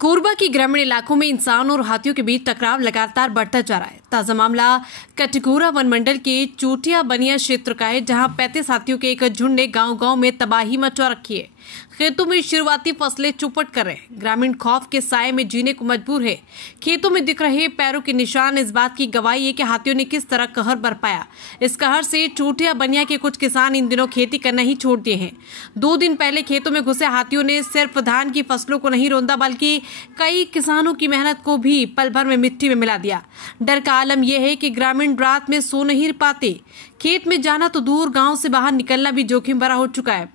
कोरबा के ग्रामीण इलाकों में इंसान और हाथियों के बीच टकराव लगातार बढ़ता जा रहा है। ताजा मामला कटघोरा वन मंडल के चोटिया बनिया क्षेत्र का है, जहां 35 हाथियों के एक झुंड ने गांव-गांव में तबाही मचा रखी है। खेतों में शुरुआती फसलें चौपट कर रहे हैं। ग्रामीण खौफ के साए में जीने को मजबूर है। खेतों में दिख रहे पैरों के निशान इस बात की गवाही है कि हाथियों ने किस तरह कहर बरपाया। इस कहर से चोटिया बनिया के कुछ किसान इन दिनों खेती करना ही छोड़ दिए हैं। 2 दिन पहले खेतों में घुसे हाथियों ने सिर्फ धान की फसलों को नहीं रौंदा, बल्कि कई किसानों की मेहनत को भी पल भर में मिट्टी में मिला दिया। डर का आलम यह है कि ग्रामीण रात में सो नहीं पाते। खेत में जाना तो दूर, गांव से बाहर निकलना भी जोखिम भरा हो चुका है।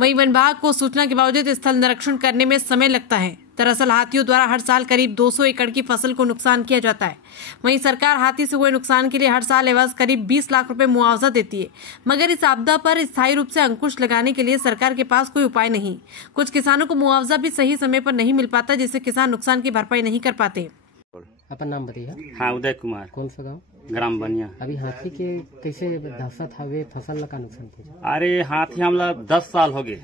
वहीं वन विभाग को सूचना के बावजूद स्थल निरीक्षण करने में समय लगता है। दरअसल हाथियों द्वारा हर साल करीब 200 एकड़ की फसल को नुकसान किया जाता है। वहीं सरकार हाथी से हुए नुकसान के लिए हर साल एवज करीब 20 लाख रुपए मुआवजा देती है, मगर इस आपदा पर स्थायी रूप से अंकुश लगाने के लिए सरकार के पास कोई उपाय नहीं। कुछ किसानों को मुआवजा भी सही समय पर नहीं मिल पाता, जिससे किसान नुकसान की भरपाई नहीं कर पाते। अपन नाम बताइए। हाँ, उदय कुमार। कौन सा गाँव? ग्राम बनिया। अभी हाथी के कैसे दहशत हवे फसल का नुकसान किया? अरे हाथी हमला 10 साल हो गए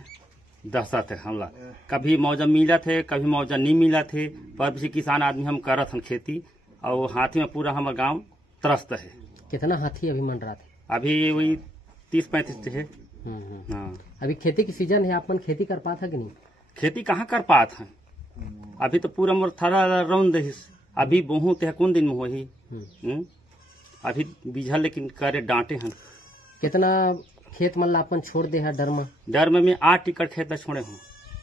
दहशत है हमला। कभी मौजा मिला थे, कभी मौजा नहीं मिला थे, पर भी किसान आदमी हम करत हम खेती, और हाथी में पूरा हमारा गांव त्रस्त है। कितना हाथी अभी मंडरा थे? अभी वही 30-35 है। हाँ, अभी खेती की सीजन है, अपन खेती कर पाता कि नहीं? खेती कहाँ कर पात है? अभी तो पूरा मोर थारा रौंद है। अभी बहुत है, कौन दिन में वही अभी बीझा, लेकिन करे डांटे हैं। कितना खेत मन ला अपन छोड़ दे है डर में? मैं 8 एकड़ खेत छोड़े हूँ।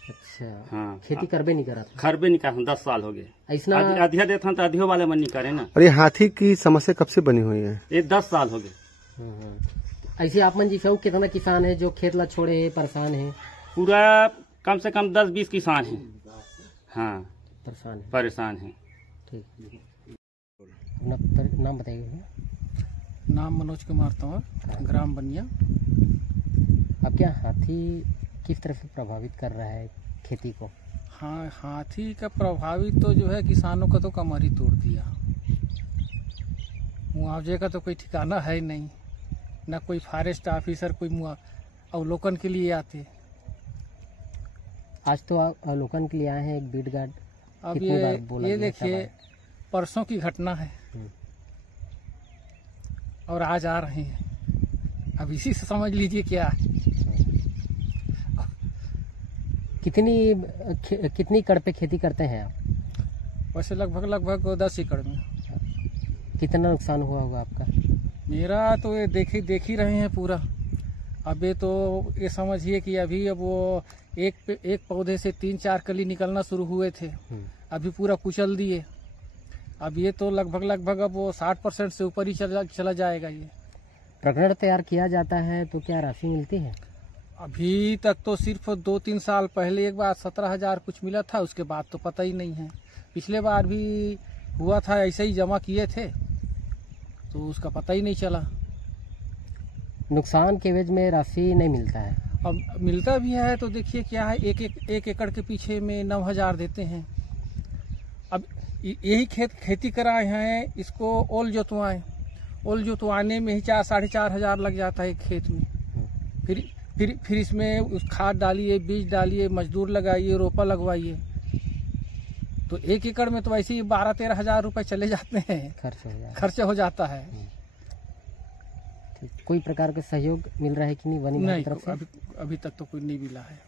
अच्छा। हाँ, खेती करबे नहीं करा? खरबे नहीं करा, 10 साल हो गए। ऐसा अधिया देता तो अधियो वाले मन नहीं करे ना। और ये हाथी की समस्या कब से बनी हुई है? ये 10 साल हो गए। ऐसे आप मन जी सब कितना किसान है जो खेत ला छोड़े है, परेशान है? पूरा कम से कम 10-20 किसान है। हाँ, परेशान है। ठीक, नाम बताइए। नाम मनोज कुमार तंवर, ग्राम बनिया। अब क्या हाथी किस तरह से प्रभावित कर रहा है खेती को? हाँ, हाथी का प्रभावित तो जो है किसानों का तो कमर ही तोड़ दिया। मुआवजे का तो कोई ठिकाना है नहीं, ना कोई फॉरेस्ट ऑफिसर कोई अवलोकन के लिए आते। आज तो अवलोकन के लिए आए हैं एक बीट गार्ड। अब ये देखिए, परसों की घटना है और आज आ रहे हैं। अब इसी से समझ लीजिए क्या है। कितनी एकड़ पे खेती करते हैं आप? वैसे लगभग 10 एकड़ में। कितना नुकसान हुआ होगा आपका? मेरा तो ये देख ही रहे हैं पूरा। अब ये तो ये समझिए कि अभी अब वो एक पौधे से 3-4 कली निकलना शुरू हुए थे, अभी पूरा कुचल दिए। अब ये तो लगभग अब वो 60% से ऊपर ही चला जाएगा। ये प्रकरण तैयार किया जाता है तो क्या राशि मिलती है? अभी तक तो सिर्फ 2-3 साल पहले एक बार 17,000 कुछ मिला था, उसके बाद तो पता ही नहीं है। पिछले बार भी हुआ था, ऐसे ही जमा किए थे तो उसका पता ही नहीं चला। नुकसान के एवज में राशि नहीं मिलता है? अब मिलता भी है तो देखिए क्या है, एक एकड़ के पीछे में 9,000 देते हैं। अब यही खेती कराए हैं, इसको ओल जोतवाने में ही 4-4.5 लग जाता है खेत में। फिर इसमें उस खाद डालिए, बीज डालिए, मजदूर लगाइए, रोपा लगवाइए, तो 1 एकड़ में तो ऐसे ही 12-13 हजार रुपए चले जाते हैं, खर्च हो जाता है। कोई प्रकार का सहयोग मिल रहा है कि नहीं वन विभाग की तरफ से? अभी तक तो कोई नहीं मिला है।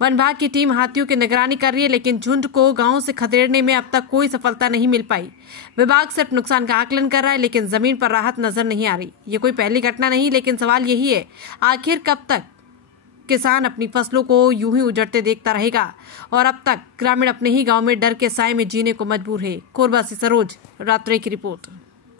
वन विभाग की टीम हाथियों की निगरानी कर रही है, लेकिन झुंड को गांव से खदेड़ने में अब तक कोई सफलता नहीं मिल पाई। विभाग सिर्फ नुकसान का आकलन कर रहा है, लेकिन जमीन पर राहत नजर नहीं आ रही। ये कोई पहली घटना नहीं, लेकिन सवाल यही है, आखिर कब तक किसान अपनी फसलों को यूं ही उजड़ते देखता रहेगा? और अब तक ग्रामीण अपने ही गांव में डर के साए में जीने को मजबूर है। कोरबा से सरोज रात्रे की रिपोर्ट।